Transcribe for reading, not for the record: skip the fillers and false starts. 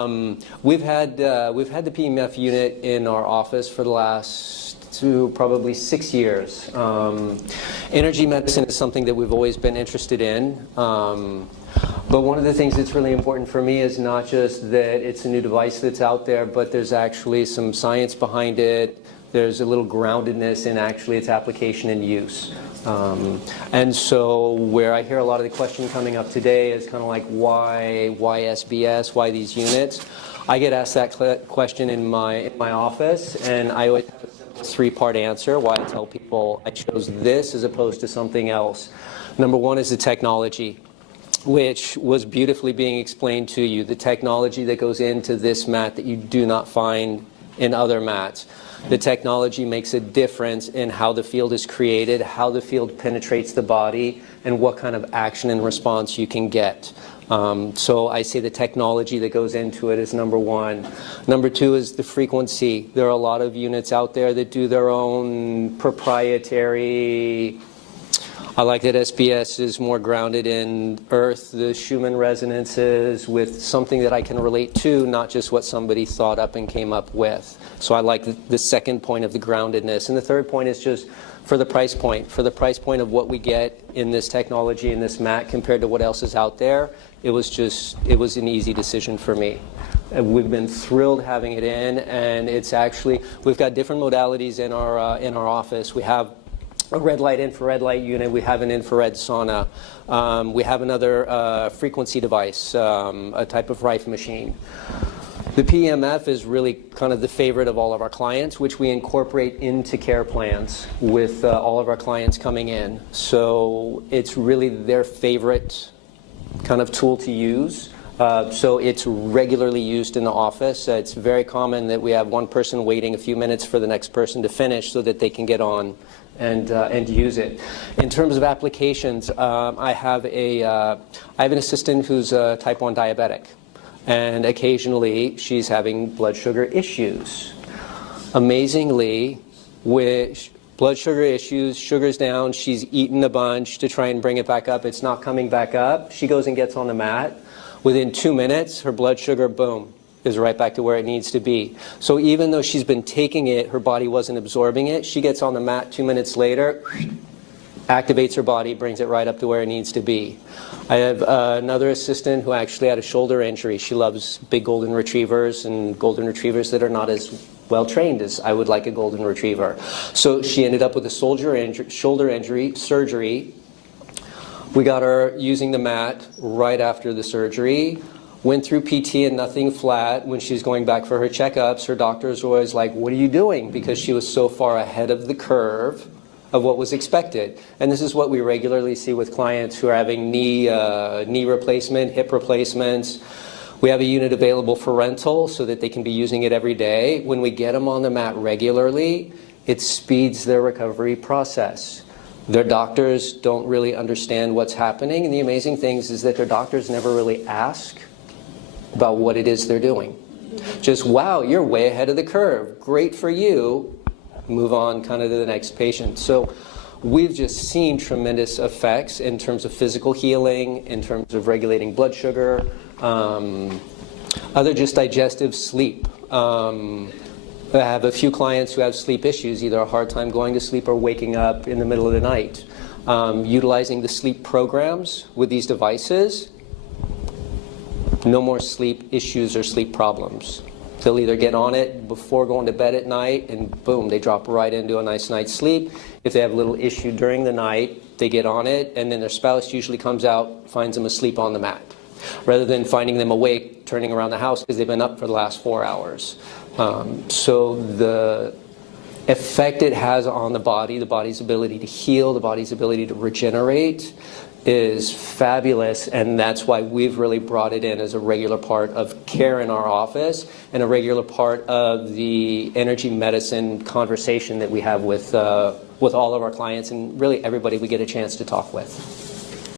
We've had the PEMF unit in our office for the last probably 6 years. Energy medicine is something that we've always been interested in. But one of the things that's really important for me is not just that it's a new device that's out there, but there's actually some science behind it. There's a little groundedness in actually its application and use. And so where I hear a lot of the question coming up today is kind of like, why SBS, why these units? I get asked that question in my office, and I always have a simple three-part answer why I tell people I chose this as opposed to something else. Number one is the technology, which was beautifully being explained to you. The technology that goes into this mat that you do not find in other mats. The technology makes a difference in how the field is created, how the field penetrates the body, and what kind of action and response you can get. So I say the technology that goes into it is number one. Number two is the frequency. There are a lot of units out there that do their own proprietary. I like that SBS is more grounded in earth, the Schumann resonances, with something that I can relate to, not just what somebody thought up and came up with. So I like the second point of the groundedness. And the third point is just for the price point. For the price point of what we get in this technology, in this mat, compared to what else is out there, it was an easy decision for me. We've been thrilled having it in, and it's actually, we've got different modalities in our office. We have a red light, infrared light unit. We have an infrared sauna. We have another frequency device, a type of Rife machine. The PEMF is really kind of the favorite of all of our clients, which we incorporate into care plans with all of our clients coming in. So it's really their favorite kind of tool to use. So it's regularly used in the office. It's very common that we have one person waiting a few minutes for the next person to finish so that they can get on and use it. In terms of applications, I have an assistant who's a type 1 diabetic, and occasionally she's having blood sugar issues. Amazingly, with blood sugar issues, sugar's down, she's eaten a bunch to try and bring it back up. It's not coming back up. She goes and gets on the mat. Within 2 minutes, her blood sugar, boom, is right back to where it needs to be. So even though she's been taking it, her body wasn't absorbing it, she gets on the mat 2 minutes later, activates her body, brings it right up to where it needs to be. I have another assistant who actually had a shoulder injury. She loves big golden retrievers and golden retrievers that are not as well trained as I would like a golden retriever. So she ended up with a shoulder injury, surgery. We got her using the mat right after the surgery. Went through PT and nothing flat. When she was going back for her checkups, her doctors were always like, what are you doing? Because she was so far ahead of the curve of what was expected. And this is what we regularly see with clients who are having knee replacement, hip replacements. We have a unit available for rental so that they can be using it every day. When we get them on the mat regularly, it speeds their recovery process. Their doctors don't really understand what's happening, and the amazing thing is that their doctors never really ask about what it is they're doing. Just, wow, you're way ahead of the curve. Great for you. Move on kind of to the next patient. So we've just seen tremendous effects in terms of physical healing, in terms of regulating blood sugar, other just digestive sleep. I have a few clients who have sleep issues, either a hard time going to sleep or waking up in the middle of the night. Utilizing the sleep programs with these devices, no more sleep issues or sleep problems. They'll either get on it before going to bed at night and boom, they drop right into a nice night's sleep. If they have a little issue during the night, they get on it, and then their spouse usually comes out, finds them asleep on the mat, rather than finding them awake, turning around the house because they've been up for the last 4 hours. So the effect it has on the body's ability to heal, the body's ability to regenerate is fabulous, and that's why we've really brought it in as a regular part of care in our office and a regular part of the energy medicine conversation that we have with all of our clients and really everybody we get a chance to talk with.